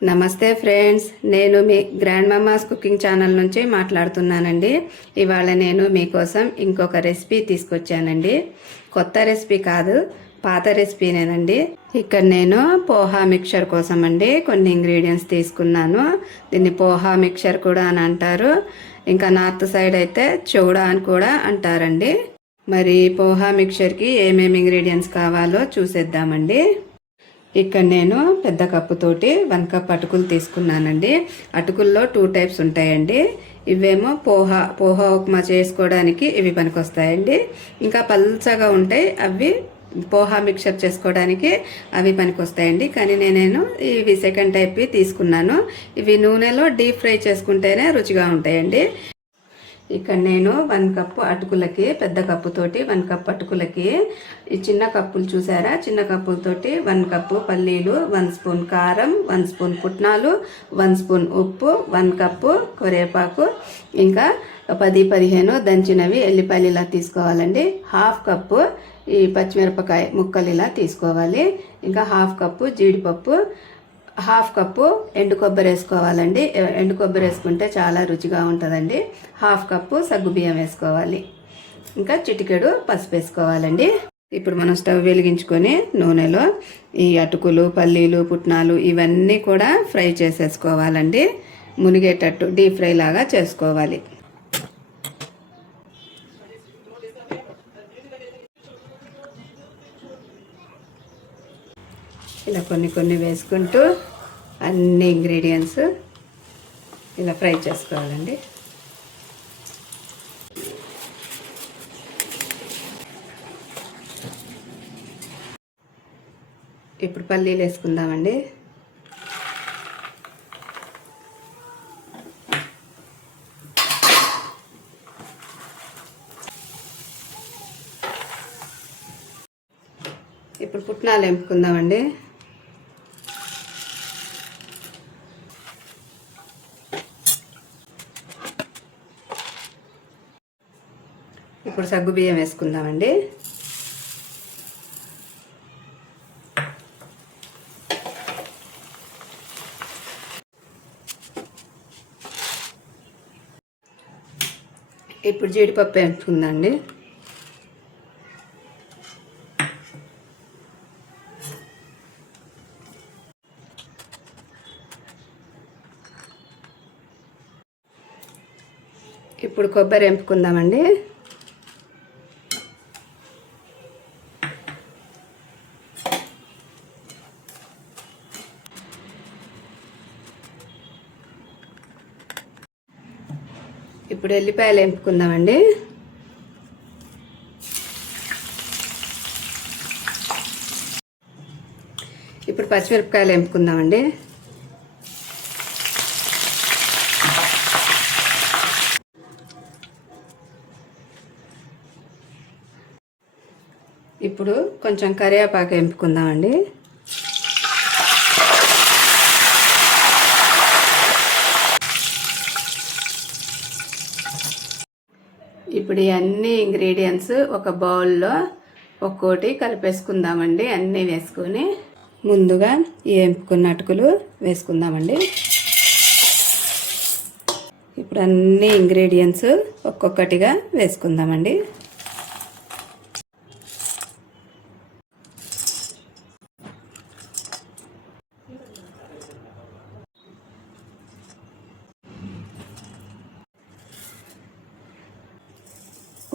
నమస్తే ఫ్రెండ్స్, నేను మీ grand mama's cooking channel నుంచి మాట్లాడుతున్నానండి. ఇవాళ నేను మీకోసం ఇంకొక రెసిపీ తీసుకొచ్చానండి. కొత్త రెసిపీ కాదు, పాత రెసిపీనేనండి. ఇక్కడ నేను పోహా మిక్చర్ కోసం అండి కొన్ని ఇంగ్రీడియంట్స్ తీసుకున్నాను. దీన్ని పోహా మిక్చర్ కూడా అని అంటారు, ఇంకా నార్త్ సైడ్ అయితే చౌడా అని కూడా అంటారండి. మరి పోహా మిక్చర్కి ఏమేమి ఇంగ్రీడియంట్స్ కావాలో చూసేద్దామండి. ఇక్కడ నేను పెద్ద కప్పుతోటి 1 కప్ అటుకులు తీసుకున్నానండి. అటుకుల్లో 2 టైప్స్ ఉంటాయండి. ఇవేమో పోహా ఉప్మా చేసుకోవడానికి ఇవి పనికొస్తాయండి. ఇంకా పల్చగా ఉంటాయి, అవి పోహా మిక్చర్ చేసుకోవడానికి అవి పనికొస్తాయండి. కానీ నేను ఇవి సెకండ్ టైప్ తీసుకున్నాను. ఇవి నూనెలో డీప్ ఫ్రై చేసుకుంటేనే రుచిగా ఉంటాయండి. ఇక్కడ నేను 1 కప్పు అటుకులకి, పెద్ద కప్పుతోటి 1 కప్ అటుకులకి, ఈ చిన్న కప్పులు చూసారా, చిన్న కప్పులతోటి 1 కప్పు పల్లీలు, 1 స్పూన్ కారం, 1 స్పూన్ పుట్నాలు, 1 స్పూన్ ఉప్పు, 1 కప్పు కరివేపాకు, ఇంకా 10-15 దంచినవి ఎల్లిపాయలు ఇలా తీసుకోవాలండి. 1/2 కప్పు ఈ పచ్చిమిరపకాయ ముక్కలు ఇలా తీసుకోవాలి. ఇంకా 1/2 కప్పు జీడిపప్పు, 1/2 కప్పు ఎండు కొబ్బరి వేసుకోవాలండి. ఎండు కొబ్బరి వేసుకుంటే చాలా రుచిగా ఉంటుందండి. 1/2 కప్పు సగ్గుబియ్యం వేసుకోవాలి. ఇంకా చిటికెడు పసుపు వేసుకోవాలండి. ఇప్పుడు మనం స్టవ్ వెలిగించుకొని నూనెలో ఈ అటుకులు, పల్లీలు, పుట్నాలు ఇవన్నీ కూడా ఫ్రై చేసేసుకోవాలండి. మునిగేటట్టు డీప్ ఫ్రై లాగా చేసుకోవాలి. ఇలా కొన్ని వేసుకుంటూ అన్ని ఇంగ్రీడియంట్స్ ఇలా ఫ్రై చేసుకోవాలండి. ఇప్పుడు పల్లీలు వేసుకుందామండి. ఇప్పుడు పుట్నాలు వేపుకుందామండి. ఇప్పుడు సగ్గుబియ్యం వేసుకుందామండి. ఇప్పుడు జీడిపప్పు వేసుకుందామండి. ఇప్పుడు కొబ్బరి వేపుకుందామండి. ఇప్పుడు ఎల్లిపాయలు వేపుకుందామండి. ఇప్పుడు పచ్చిమిరపకాయలు వేపుకుందామండి. ఇప్పుడు కొంచెం కరివేపాకు వేపుకుందామండి. ఇప్పుడు ఈ అన్ని ఇంగ్రీడియంట్స్ ఒక బౌల్లో ఒక్కోటి కలిపేసుకుందామండి. అన్నీ వేసుకొని ముందుగా ఈ వేపుకున్న అటుకులు వేసుకుందామండి. ఇప్పుడు అన్ని ఇంగ్రీడియంట్స్ ఒక్కొక్కటిగా వేసుకుందామండి.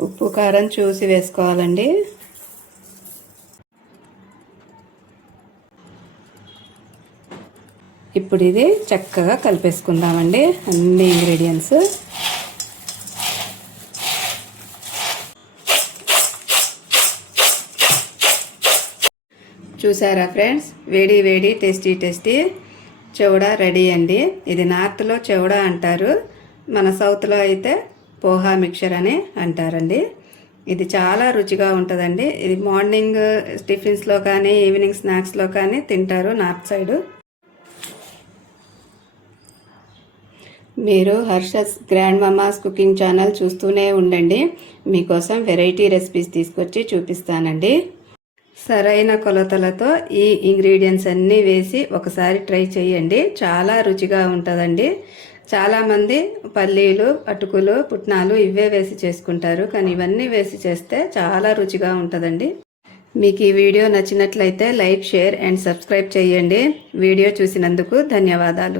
ఉప్పు కారం చూసి వేసుకోవాలండి. ఇప్పుడు ఇది చక్కగా కలిపేసుకుందామండి అన్ని ఇంగ్రీడియంట్స్. చూసారా ఫ్రెండ్స్, వేడి వేడి టేస్టీ చౌడా రెడీ అండి. ఇది నార్త్లో చౌడా అంటారు, మన సౌత్లో అయితే పోహా మిక్చర్ అని అంటారండి. ఇది చాలా రుచిగా ఉంటుందండి. ఇది మార్నింగ్ టిఫిన్స్లో కానీ ఈవినింగ్ స్నాక్స్లో కానీ తింటారు నార్త్ సైడు. మీరు Harsha's grand mama's cooking channel చూస్తూనే ఉండండి. మీకోసం వెరైటీ రెసిపీస్ తీసుకొచ్చి చూపిస్తానండి. సరైన కొలతలతో ఈ ఇంగ్రీడియంట్స్ అన్నీ వేసి ఒకసారి ట్రై చేయండి. చాలా రుచిగా ఉంటుందండి. చాలామంది పల్లీలు, అటుకులు, పుట్నాలు ఇవే వేసి చేసుకుంటారు, కానీ ఇవన్నీ వేసి చేస్తే చాలా రుచిగా ఉంటుందండి. మీకు ఈ వీడియో నచ్చినట్లయితే లైక్, షేర్ అండ్ సబ్స్క్రైబ్ చేయండి. వీడియో చూసినందుకు ధన్యవాదాలు.